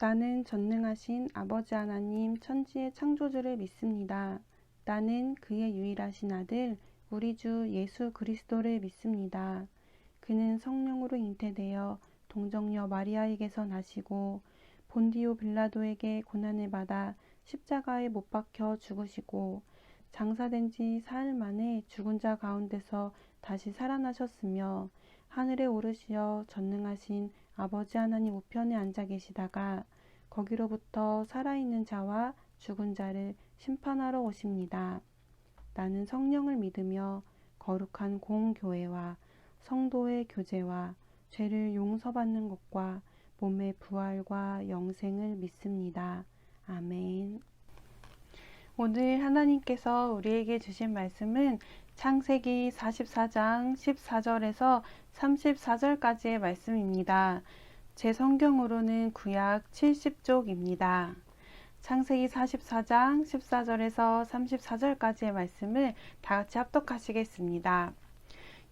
나는 전능하신 아버지 하나님 천지의 창조주를 믿습니다. 나는 그의 유일하신 아들 우리 주 예수 그리스도를 믿습니다. 그는 성령으로 잉태되어 동정녀 마리아에게서 나시고 본디오 빌라도에게 고난을 받아 십자가에 못 박혀 죽으시고 장사된 지 사흘 만에 죽은 자 가운데서 다시 살아나셨으며 하늘에 오르시어 전능하신 아버지 하나님 우편에 앉아 계시다가 거기로부터 살아있는 자와 죽은 자를 심판하러 오십니다. 나는 성령을 믿으며 거룩한 공교회와 성도의 교제와 죄를 용서받는 것과 몸의 부활과 영생을 믿습니다. 아멘. 오늘 하나님께서 우리에게 주신 말씀은 창세기 44장 14절에서 34절까지의 말씀입니다. 제 성경으로는 구약 70쪽입니다. 창세기 44장 14절에서 34절까지의 말씀을 다 같이 합독하시겠습니다.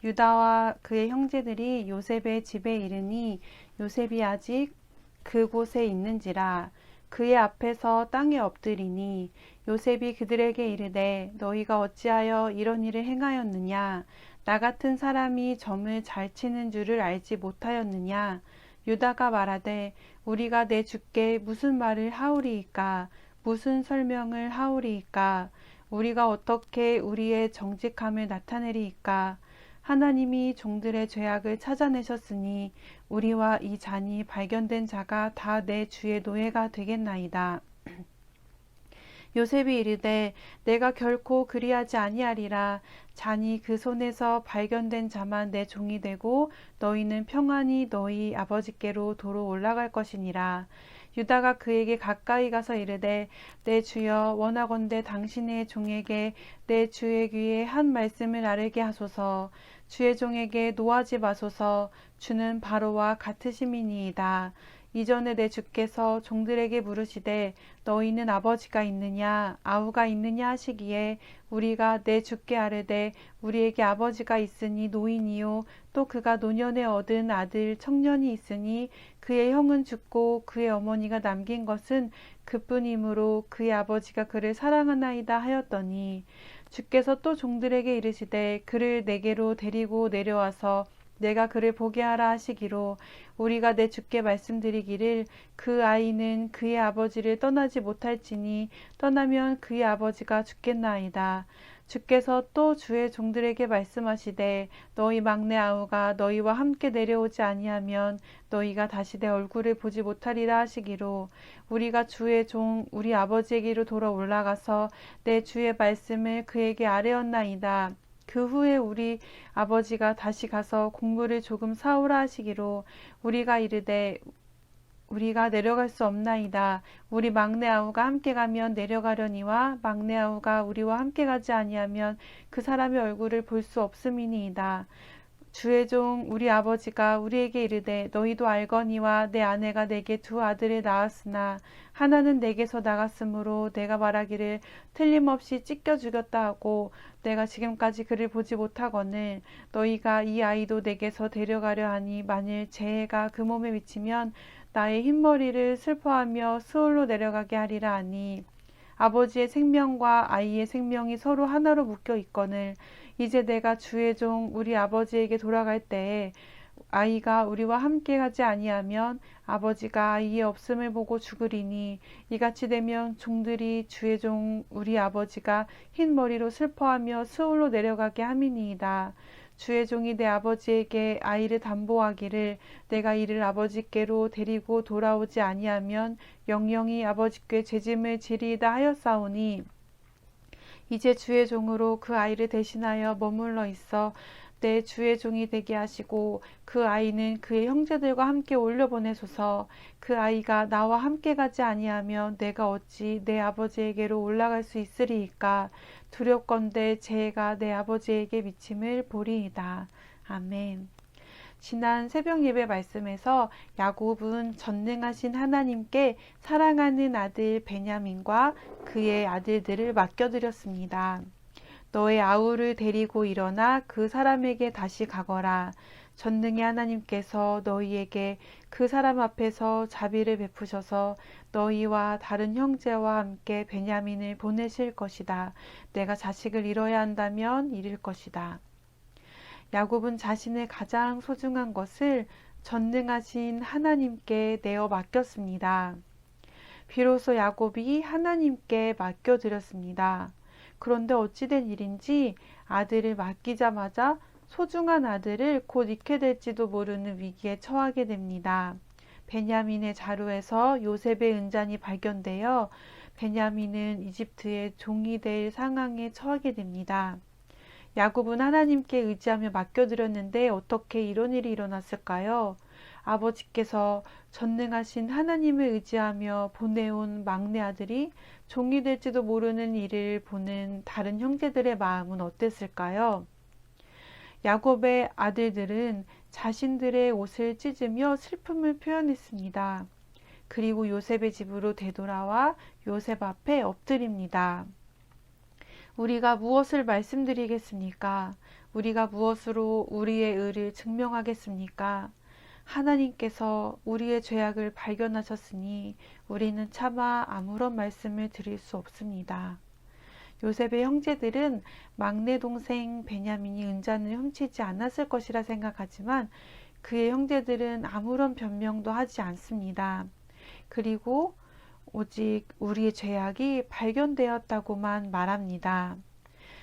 유다와 그의 형제들이 요셉의 집에 이르니 요셉이 아직 그곳에 있는지라 그의 앞에서 땅에 엎드리니 요셉이 그들에게 이르되 너희가 어찌하여 이런 일을 행하였느냐 나 같은 사람이 점을 잘 치는 줄을 알지 못하였느냐 유다가 말하되 우리가 내 주께 무슨 말을 하오리이까 무슨 설명을 하오리이까 우리가 어떻게 우리의 정직함을 나타내리이까 하나님이 종들의 죄악을 찾아내셨으니 우리와 이 잔이 발견된 자가 다 내 주의 노예가 되겠나이다. 요셉이 이르되 내가 결코 그리하지 아니하리라. 잔이 그 손에서 발견된 자만 내 종이 되고 너희는 평안히 너희 아버지께로 도로 올라갈 것이니라. 유다가 그에게 가까이 가서 이르되 내 주여 원하건대 당신의 종에게 내 주의 귀에 한 말씀을 아뢰게 하소서. 주의 종에게 노하지 마소서. 주는 바로와 같으심이니이다. 이전에 내 주께서 종들에게 물으시되 너희는 아버지가 있느냐 아우가 있느냐 하시기에 우리가 내 주께 아뢰되 우리에게 아버지가 있으니 노인이요 또 그가 노년에 얻은 아들 청년이 있으니 그의 형은 죽고 그의 어머니가 남긴 것은 그뿐이므로 그의 아버지가 그를 사랑하나이다 하였더니 주께서 또 종들에게 이르시되 그를 내게로 데리고 내려와서 내가 그를 보게 하라 하시기로 우리가 내 주께 말씀드리기를 그 아이는 그의 아버지를 떠나지 못할지니 떠나면 그의 아버지가 죽겠나이다. 주께서 또 주의 종들에게 말씀하시되 너희 막내 아우가 너희와 함께 내려오지 아니하면 너희가 다시 내 얼굴을 보지 못하리라 하시기로 우리가 주의 종 우리 아버지에게로 돌아 올라가서 내 주의 말씀을 그에게 아뢰었나이다. 그 후에 우리 아버지가 다시 가서 곡물을 조금 사오라 하시기로 우리가 이르되 우리가 내려갈 수 없나이다. 우리 막내 아우가 함께 가면 내려가려니와 막내 아우가 우리와 함께 가지 아니하면 그 사람의 얼굴을 볼 수 없음이니이다. 주의 종 우리 아버지가 우리에게 이르되 너희도 알거니와 내 아내가 내게 두 아들을 낳았으나 하나는 내게서 나갔으므로 내가 말하기를 틀림없이 찢겨 죽였다 하고 내가 지금까지 그를 보지 못하거늘 너희가 이 아이도 내게서 데려가려 하니 만일 재해가 그 몸에 미치면 나의 흰머리를 슬퍼하며 스올로 내려가게 하리라 하니 아버지의 생명과 아이의 생명이 서로 하나로 묶여 있거늘 이제 내가 주의 종 우리 아버지에게 돌아갈 때에 아이가 우리와 함께 가지 아니하면 아버지가 아이의 없음을 보고 죽으리니 이같이 되면 종들이 주의 종 우리 아버지가 흰 머리로 슬퍼하며 스올로 내려가게 함이니이다. 주의 종이 내 아버지에게 아이를 담보하기를 내가 이를 아버지께로 데리고 돌아오지 아니하면 영영이 아버지께 죄짐을 지리이다 하였사오니 이제 주의 종으로 그 아이를 대신하여 머물러 있어 내 주의 종이 되게 하시고 그 아이는 그의 형제들과 함께 올려보내소서. 그 아이가 나와 함께 가지 아니하면 내가 어찌 내 아버지에게로 올라갈 수 있으리이까. 두렵건대 재해가 내 아버지에게 미침을 보리이다. 아멘. 지난 새벽 예배 말씀에서 야곱은 전능하신 하나님께 사랑하는 아들 베냐민과 그의 아들들을 맡겨드렸습니다. 너의 아우를 데리고 일어나 그 사람에게 다시 가거라. 전능의 하나님께서 너희에게 그 사람 앞에서 자비를 베푸셔서 너희와 다른 형제와 함께 베냐민을 보내실 것이다. 내가 자식을 잃어야 한다면 잃을 것이다. 야곱은 자신의 가장 소중한 것을 전능하신 하나님께 내어 맡겼습니다. 비로소 야곱이 하나님께 맡겨드렸습니다. 그런데 어찌된 일인지 아들을 맡기자마자 소중한 아들을 곧 잃게 될지도 모르는 위기에 처하게 됩니다. 베냐민의 자루에서 요셉의 은잔이 발견되어 베냐민은 이집트의 종이 될 상황에 처하게 됩니다. 야곱은 하나님께 의지하며 맡겨드렸는데 어떻게 이런 일이 일어났을까요? 아버지께서 전능하신 하나님을 의지하며 보내온 막내 아들이 종이 될지도 모르는 일을 보는 다른 형제들의 마음은 어땠을까요? 야곱의 아들들은 자신들의 옷을 찢으며 슬픔을 표현했습니다. 그리고 요셉의 집으로 되돌아와 요셉 앞에 엎드립니다. 우리가 무엇을 말씀드리겠습니까? 우리가 무엇으로 우리의 의를 증명하겠습니까? 하나님께서 우리의 죄악을 발견하셨으니 우리는 차마 아무런 말씀을 드릴 수 없습니다. 요셉의 형제들은 막내 동생 베냐민이 은잔을 훔치지 않았을 것이라 생각하지만 그의 형제들은 아무런 변명도 하지 않습니다. 그리고 오직 우리의 죄악이 발견되었다고만 말합니다.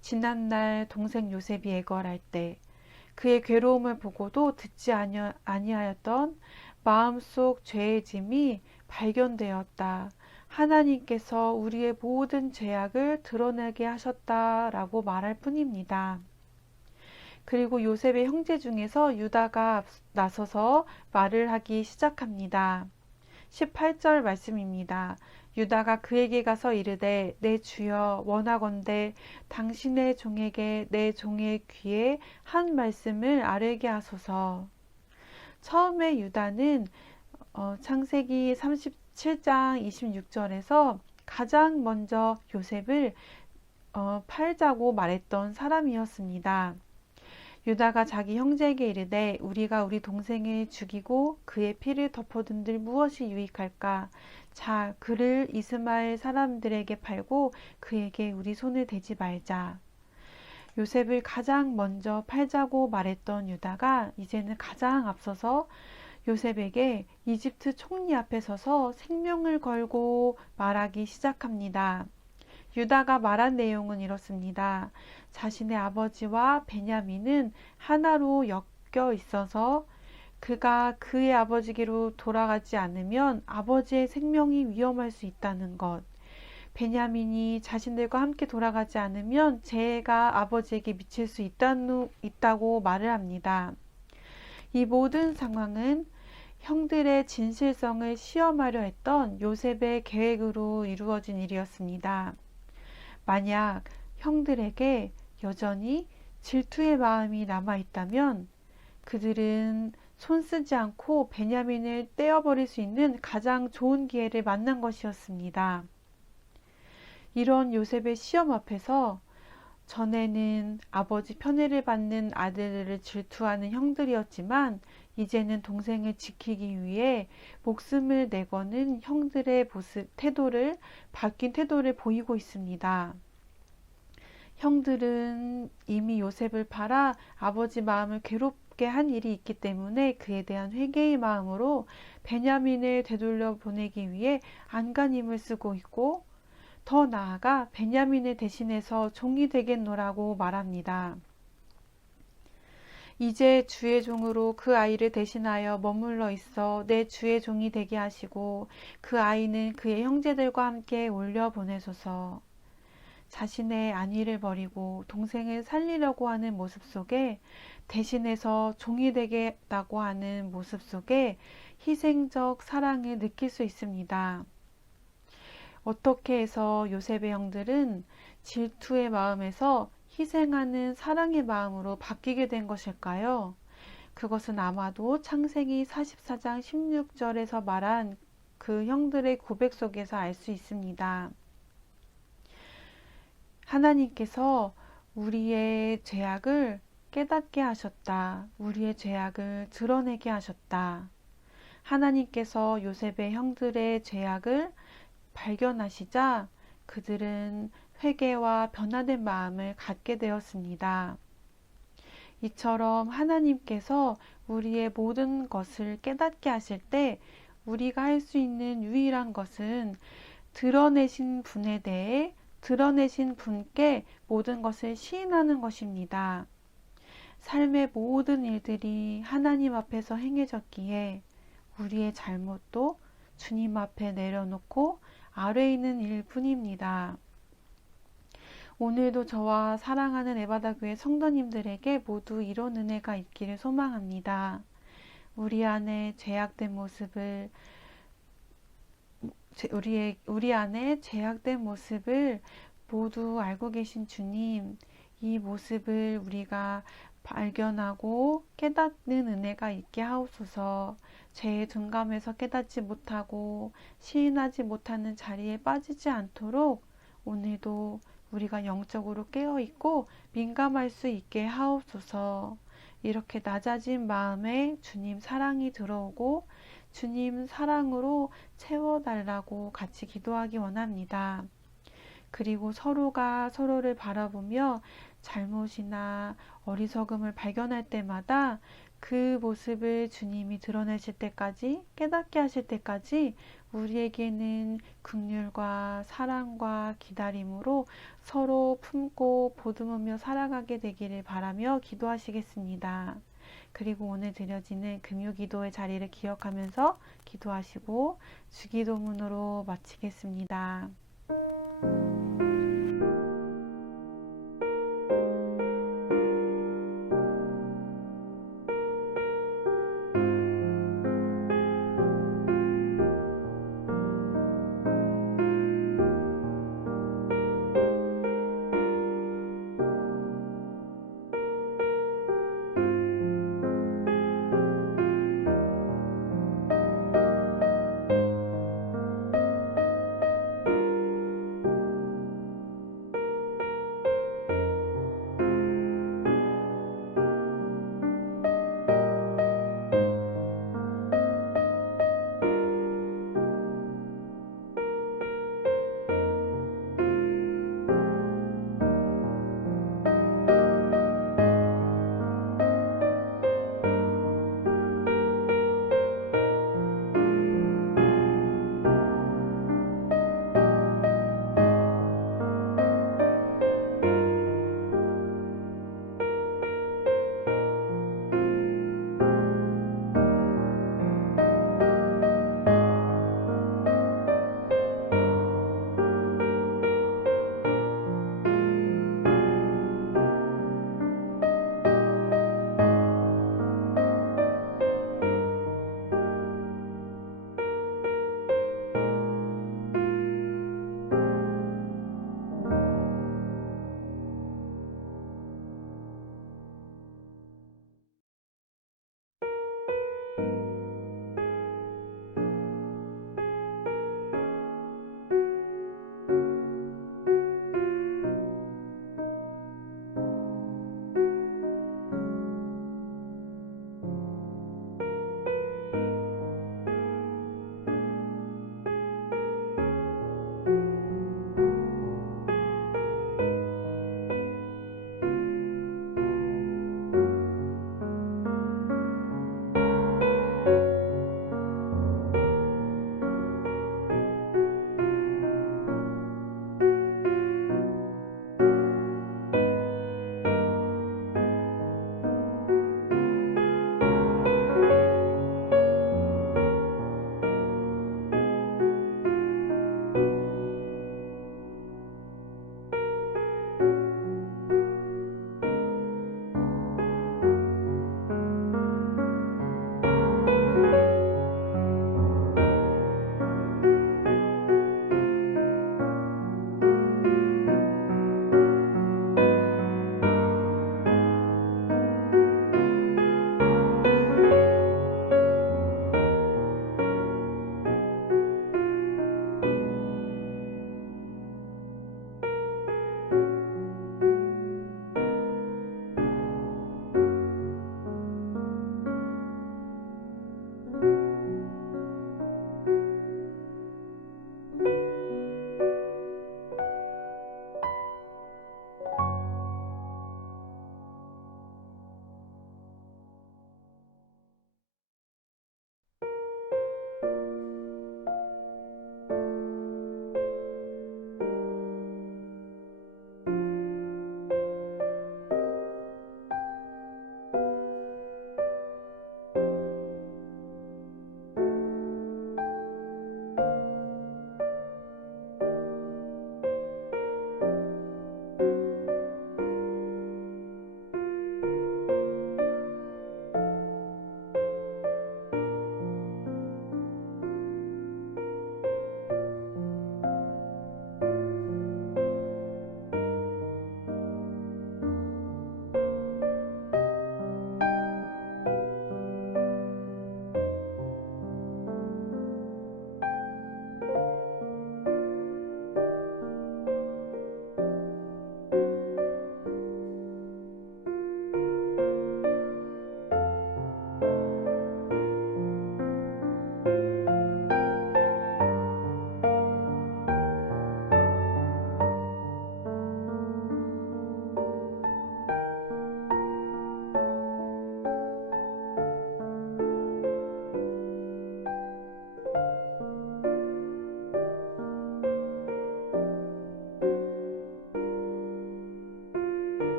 지난날 동생 요셉이 애걸할 때 그의 괴로움을 보고도 듣지 아니하였던 마음속 죄의 짐이 발견되었다. 하나님께서 우리의 모든 죄악을 드러내게 하셨다라고 말할 뿐입니다. 그리고 요셉의 형제 중에서 유다가 나서서 말을 하기 시작합니다. 18절 말씀입니다. 유다가 그에게 가서 이르되 내 주여 원하건대 당신의 종에게 내 종의 귀에 한 말씀을 아뢰게 하소서. 처음에 유다는 창세기 37장 26절에서 가장 먼저 요셉을 팔자고 말했던 사람이었습니다. 유다가 자기 형제에게 이르되 우리가 우리 동생을 죽이고 그의 피를 덮어둔들 무엇이 유익할까? 자, 그를 이스마엘 사람들에게 팔고 그에게 우리 손을 대지 말자. 요셉을 가장 먼저 팔자고 말했던 유다가 이제는 가장 앞서서 요셉에게 이집트 총리 앞에 서서 생명을 걸고 말하기 시작합니다. 유다가 말한 내용은 이렇습니다. 자신의 아버지와 베냐민은 하나로 엮여 있어서 그가 그의 아버지께로 돌아가지 않으면 아버지의 생명이 위험할 수 있다는 것. 베냐민이 자신들과 함께 돌아가지 않으면 재해가 아버지에게 미칠 수 있다고 말을 합니다. 이 모든 상황은 형들의 진실성을 시험하려 했던 요셉의 계획으로 이루어진 일이었습니다. 만약 형들에게 여전히 질투의 마음이 남아있다면 그들은 손쓰지 않고 베냐민을 떼어버릴 수 있는 가장 좋은 기회를 만난 것이었습니다. 이런 요셉의 시험 앞에서 전에는 아버지 편애를 받는 아들을 질투하는 형들이었지만 이제는 동생을 지키기 위해 목숨을 내거는 형들의 바뀐 태도를 보이고 있습니다. 형들은 이미 요셉을 팔아 아버지 마음을 괴롭게 한 일이 있기 때문에 그에 대한 회개의 마음으로 베냐민을 되돌려 보내기 위해 안간힘을 쓰고 있고 더 나아가 베냐민을 대신해서 종이 되겠노라고 말합니다. 이제 주의 종으로 그 아이를 대신하여 머물러 있어 내 주의 종이 되게 하시고 그 아이는 그의 형제들과 함께 올려 보내소서. 자신의 안위를 버리고 동생을 살리려고 하는 모습 속에 대신해서 종이 되겠다고 하는 모습 속에 희생적 사랑을 느낄 수 있습니다. 어떻게 해서 요셉의 형들은 질투의 마음에서 희생하는 사랑의 마음으로 바뀌게 된 것일까요? 그것은 아마도 창세기 44장 16절에서 말한 그 형들의 고백 속에서 알 수 있습니다. 하나님께서 우리의 죄악을 깨닫게 하셨다. 우리의 죄악을 드러내게 하셨다. 하나님께서 요셉의 형들의 죄악을 발견하시자 그들은 회개와 변화된 마음을 갖게 되었습니다. 이처럼 하나님께서 우리의 모든 것을 깨닫게 하실 때 우리가 할 수 있는 유일한 것은 드러내신 분에 대해 드러내신 분께 모든 것을 시인하는 것입니다. 삶의 모든 일들이 하나님 앞에서 행해졌기에 우리의 잘못도 주님 앞에 내려놓고 아뢰 있는 일뿐입니다. 오늘도 저와 사랑하는 에바다교회 성도님들에게 모두 이런 은혜가 있기를 소망합니다. 우리 안에 죄악된 모습을 우리 안에 죄악된 모습을 모두 알고 계신 주님, 이 모습을 우리가 발견하고 깨닫는 은혜가 있게 하옵소서. 죄의 둔감에서 깨닫지 못하고 시인하지 못하는 자리에 빠지지 않도록 오늘도 우리가 영적으로 깨어있고 민감할 수 있게 하옵소서. 이렇게 낮아진 마음에 주님 사랑이 들어오고 주님 사랑으로 채워달라고 같이 기도하기 원합니다. 그리고 서로가 서로를 바라보며 잘못이나 어리석음을 발견할 때마다 그 모습을 주님이 드러내실 때까지, 깨닫게 하실 때까지 우리에게는 긍휼과 사랑과 기다림으로 서로 품고 보듬으며 살아가게 되기를 바라며 기도하시겠습니다. 그리고 오늘 드려지는 금요기도의 자리를 기억하면서 기도하시고 주기도문으로 마치겠습니다.